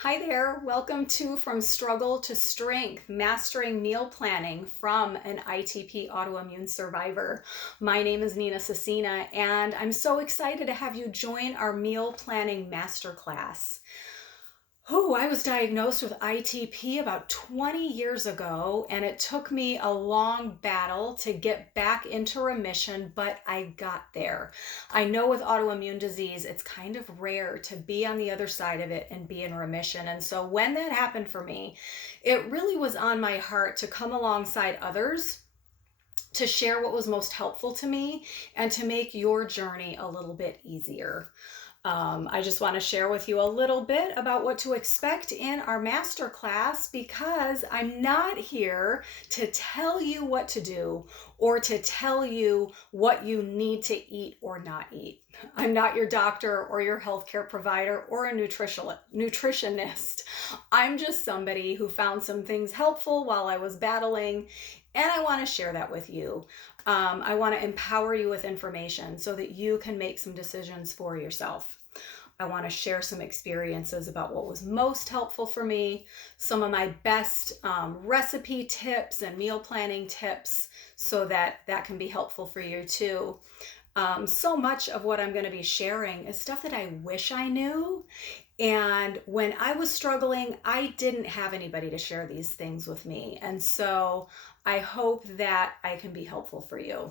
Hi there, welcome to From Struggle to Strength, Mastering Meal Planning from an ITP autoimmune survivor. My name is Nina Cecina, and I'm so excited to have you join our meal planning masterclass. I was diagnosed with ITP about 20 years ago, and it took me a long battle to get back into remission, but I got there. I know with autoimmune disease, it's kind of rare to be on the other side of it and be in remission. And so when that happened for me, it really was on my heart to come alongside others to share what was most helpful to me and to make your journey a little bit easier. I just want to share with you a little bit about what to expect in our masterclass because I'm not here to tell you what to do or to tell you what you need to eat or not eat. I'm not your doctor or your healthcare provider or a nutritionist. I'm just somebody who found some things helpful while I was battling, and I want to share that with you. I want to empower you with information so that you can make some decisions for yourself. I want to share some experiences about what was most helpful for me, some of my best recipe tips and meal planning tips so that can be helpful for you too. So much of what I'm going to be sharing is stuff that I wish I knew. And when I was struggling, I didn't have anybody to share these things with me. And so I hope that I can be helpful for you.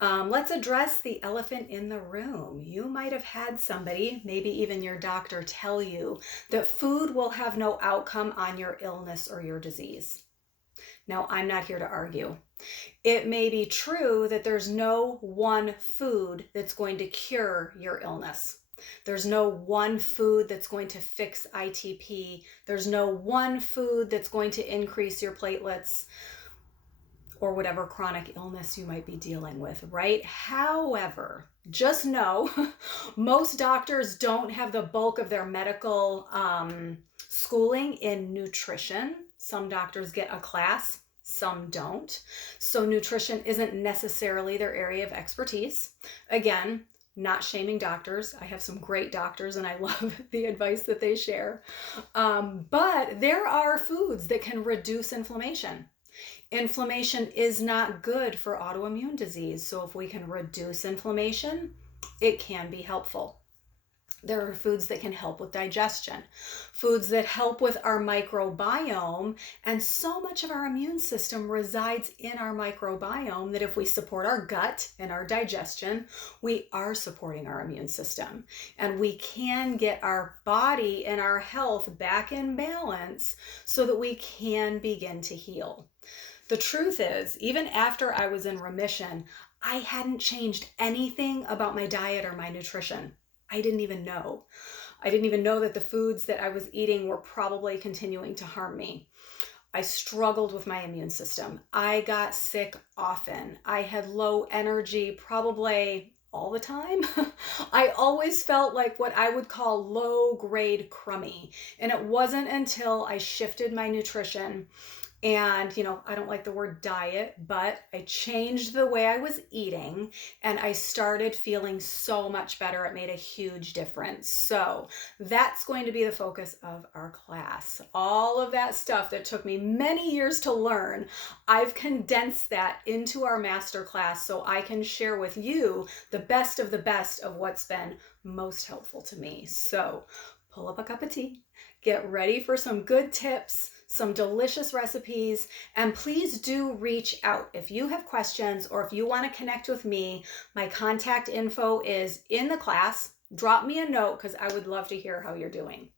Let's address the elephant in the room. You might have had somebody, maybe even your doctor, tell you that food will have no outcome on your illness or your disease. Now, I'm not here to argue. It may be true that there's no one food that's going to cure your illness. There's no one food that's going to fix ITP. There's no one food that's going to increase your platelets or whatever chronic illness you might be dealing with, right? However, just know most doctors don't have the bulk of their medical schooling in nutrition. Some doctors get a class, some don't. So nutrition isn't necessarily their area of expertise. Again, not shaming doctors. I have some great doctors and I love the advice that they share. But there are foods that can reduce inflammation. Inflammation is not good for autoimmune disease. So if we can reduce inflammation, it can be helpful. There are foods that can help with digestion, foods that help with our microbiome, and so much of our immune system resides in our microbiome that if we support our gut and our digestion, we are supporting our immune system, and we can get our body and our health back in balance so that we can begin to heal. The truth is, even after I was in remission, I hadn't changed anything about my diet or my nutrition. I didn't even know. I didn't even know that the foods that I was eating were probably continuing to harm me. I struggled with my immune system. I got sick often. I had low energy probably all the time. I always felt like what I would call low grade crummy. And it wasn't until I shifted my nutrition and, I don't like the word diet, but I changed the way I was eating and I started feeling so much better. It made a huge difference. So that's going to be the focus of our class. All of that stuff that took me many years to learn, I've condensed that into our masterclass so I can share with you the best of what's been most helpful to me. So pull up a cup of tea, get ready for some good tips, some delicious recipes, and please do reach out if you have questions or if you want to connect with me. My contact info is in the class. Drop me a note because I would love to hear how you're doing.